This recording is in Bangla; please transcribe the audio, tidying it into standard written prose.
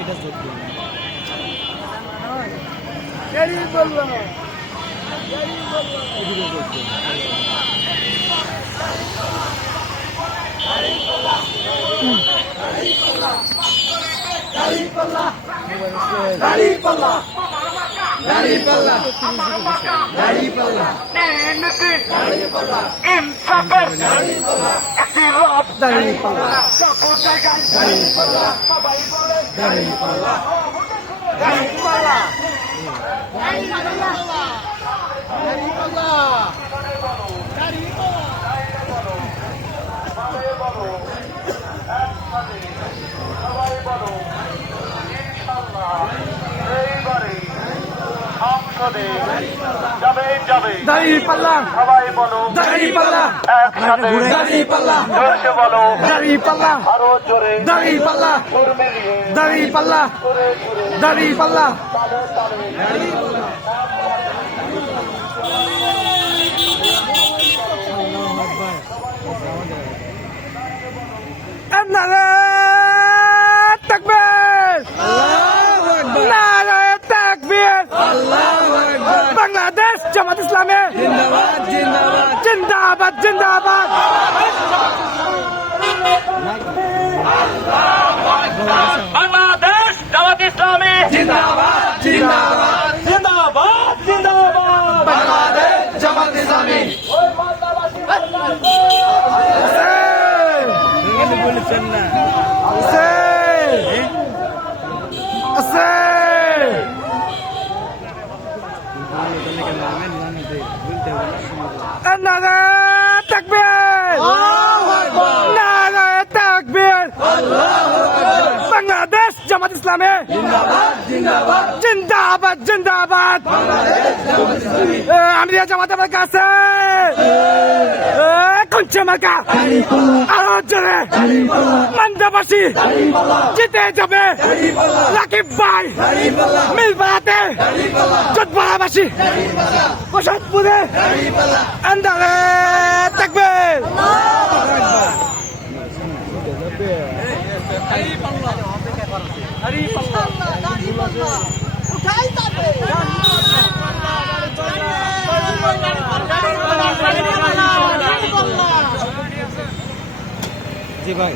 এটা যোগ্য দাঁড়িপাল্লা সবাই বলো দাঁড়িপাল্লা একসাথে দাঁড়িপাল্লা জোরে বলো দাঁড়িপাল্লা আরো জোরে দাঁড়িপাল্লা দাঁড়িপাল্লা দাঁড়িপাল্লা নারায়ে তাকবীর নারায়ে তাকবীর বাংলাদেশ জামাত ইসলামী জিন্দাবাদ জিন্দাবাদ জিন্দাবাদ বাংলাদেশ জামাত ইসলামী জিন্দাবাদ জিন্দাবাদ জিন্দাবাদ জিন্দাবাদ বাংলাদেশ জামাত ইসলামী বলেছেন না নারায়ে তাকবীর নারায়ে তাকবীর বাংলাদেশ জামাত ইসলামী জিন্দাবাদ জিন্দাবাদ আমিরা জামাত আমার কাছে কোনছে মার্কা আরো জোরে মান্দাবাসী জিতে যাবে রাকিব ভাই মিলপাড়াতে চোটপাড়াবাসী প্রসাদপুরে নারায়ে তাকবীর জি ভাই